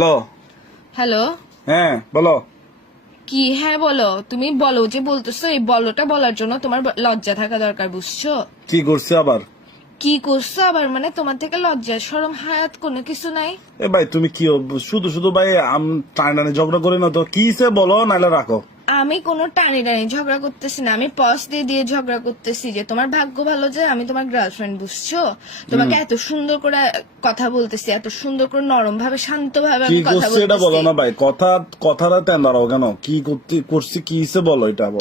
Hello. Hello. হ্যাঁ বলো। কি হ্যাঁ বলো? তুমি বলো যে বলতেছো, এই বলোটা বলার জন্য তোমার লজ্জা থাকা দরকার, বুঝছো? কি করছে আবার? কি করছো আবার মানে? তোমার থেকে লজ্জা শরম হায়াত কোনো কিছু নাই? এ ভাই তুমি কি শুধু শুধু ভাই টানি ঝগড়া করি না তো, কি সে বলো নাহলে রাখো। আমি কোনো টানি টানি ঝগড়া করতেছি না, আমি পজ দিয়ে দিয়ে ঝগড়া করতেছি যে তোমার ভাগ্য ভালো যে আমি তোমার গার্লফ্রেন্ড, বুঝছো? তোমাকে এত সুন্দর করে কথা বলতেছি, এত সুন্দর করে নরম ভাবে শান্ত ভাবে কি আমি কথা করছে এটা বলো বলতেছি। না ভাই, কথাটা তেন দাঁড়াও কেন, কি করছি কি সে বলো এটা বলো।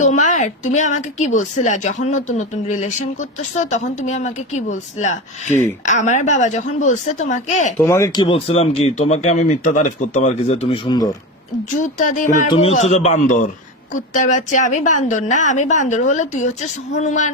তুমি আমাকে কি বলছিলা যখন নতুন নতুন রিলেশন করতেছো? তখন তুমি আমাকে কি বলছিলা? কি আমার বাবা যখন বলছে তোমাকে কি বলছিলাম, কি তোমাকে আমি মিথ্যা তারিফ করতাম আর কি যে তুমি সুন্দর, জুতা দিয়ে কিন্তু তুমি হচ্ছে মারবো? যে বান্দর। কুত্তার বাচ্চা, আমি বান্দর না। আমি বান্দর হলে তুই হচ্ছিস হনুমান।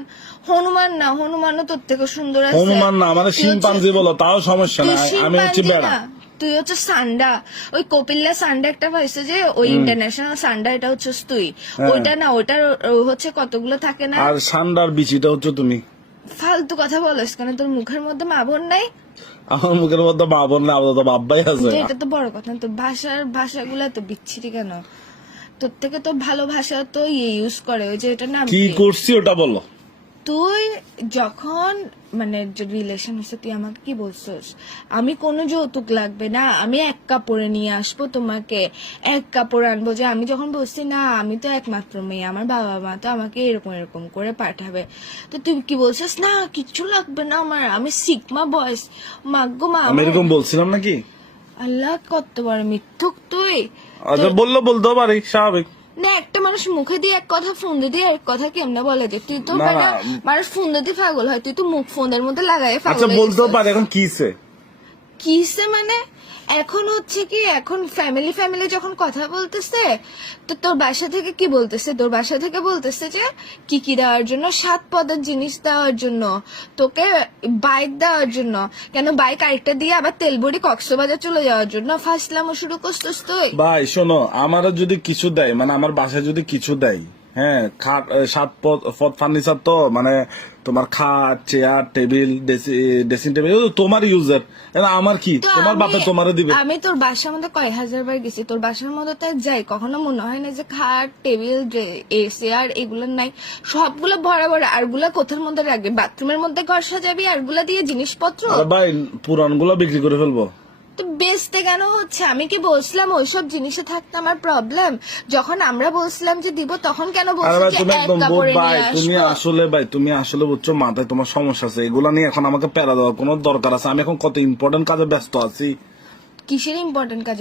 হনুমান না, হনুমানও তোর থেকে সুন্দর আছে। হনুমান না মানে তুই শিম্পাঞ্জি বলো তাও সমস্যা তুই না, আমি হচ্ছে শিম্পাঞ্জি বেড়া। না, তুই হচ্ছে সান্ডা। ওই কপিল্লা সান্ডা একটা পাইছে যে, ওই ইন্টারন্যাশনাল সান্ডা, এটা হচ্ছিস তুই। ওইটা না, ওইটার হচ্ছে কতগুলো থাকে না। আর সান্ডার বিচিটা হচ্ছে তুমি। ফালতু কথা বলিস কেন? তোর মুখের মধ্যে মা বোন নাই? আমার মুখের মধ্যে মা বোন না, আপাতত বাব্বাই আছে। এটা তো বড় কথা না। তোর ভাষাগুলো তো বিচ্ছিরি কেন? তোর থেকে তো ভালো ভাষা তো ইউজ করে, ওই যে এটা নাম কি কি? করছি ওটা বলো। তুই যখন মানে রিলেশন হচ্ছে, তুই আমাকে কি বলছিস? আমি কোনো যৌতুক লাগবে না, আমি এক কাপড়ে নিয়ে আসবো তোমাকে, এক কাপড় আনবো। যে আমি যখন বলছি না আমি তো একমাত্র মেয়ে, আমার বাবা মা তো আমাকে এরকম এরকম করে পাঠাবে, তো তুই কি বলছিস? না কিচ্ছু লাগবে না আমার, আমি সিগমা বয়স। মাগ্গো মা, আমি এরকম বলছিলাম নাকি? আল্লাহ কত বড় মিথ্যুক তুই। আচ্ছা বলতেও পারি, স্বাভাবিক। না, একটা মানুষ মুখে দিয়ে এক কথা, ফোন দিয়ে এক কথা কেমনে বলে? যে তুই তো না, না। মানুষ ফোন দিয়ে পাগল হয়, তুই তো মুখ ফোনের মধ্যে লাগাই আচ্ছা পাগল হয়ে বলতেও গেছিস। পারি, এখন কিসে? কিসে মানে? এখন হচ্ছে কি, এখন ফ্যামিলি যখন কথা বলতেছে, তো তোর বাসা থেকে কি বলতেছে? তোর বাসা থেকে বলতেছে যে কি দেওয়ার জন্য, 7 পদের জিনিস দেওয়ার জন্য, তোকে বাইক দেওয়ার জন্য। কেন বাইক আরেকটা দিয়ে আবার তেলবড়ি কক্সবাজার চলে যাওয়ার জন্য ফাসলামো শুরু করছিস তুই? ভাই শোনো, আমারও যদি কিছু দেয়, মানে আমার বাসায় যদি কিছু দেয়, হ্যাঁ, খাট 7 পদ ফার্নিচার, তো মানে তোমার খাট, চেয়ার, টেবিল, ড্রেসিং টেবিল তোমার ইউজার, আমার কি, তো তোমার বাপে তোমারও দিবে। আমি তোর বাসার মধ্যে কয় হাজার বার গেছি, তোর বাসার মধ্যে তাই যাই, কখনো মনে হয় না যে খাট, টেবিল, চেয়ার এগুলো নাই? সবগুলো ভরা ভরা। আরগুলা কোথার মধ্যে রাখবি? বাথরুমের মধ্যে ঘর সাজাবি আরগুলা দিয়ে জিনিসপত্র? আরে ভাই পুরান গুলো বিক্রি করে ফেলবো। তো বেচতে কেন হচ্ছে? আমি কি বলছিলাম ওইসব জিনিসে থাকতে আমার প্রবলেম? যখন আমরা বলছিলাম যে দিব, তখন কেন আরে বলছি ভাই যে তুমি এক একদম কাপড়ে ভাই, নিয়ে তুমি আসবো? আসলে ভাই, তুমি আসলে বুঝছো মাথায় তোমার সমস্যা আছে, এগুলা নিয়ে এখন আমাকে প্যারা দেওয়ার কোনো দরকার আছে? আমি এখন কত ইম্পর্টেন্ট কাজে ব্যস্ত আছি। কিসের ইম্পর্টেন্ট কাজ?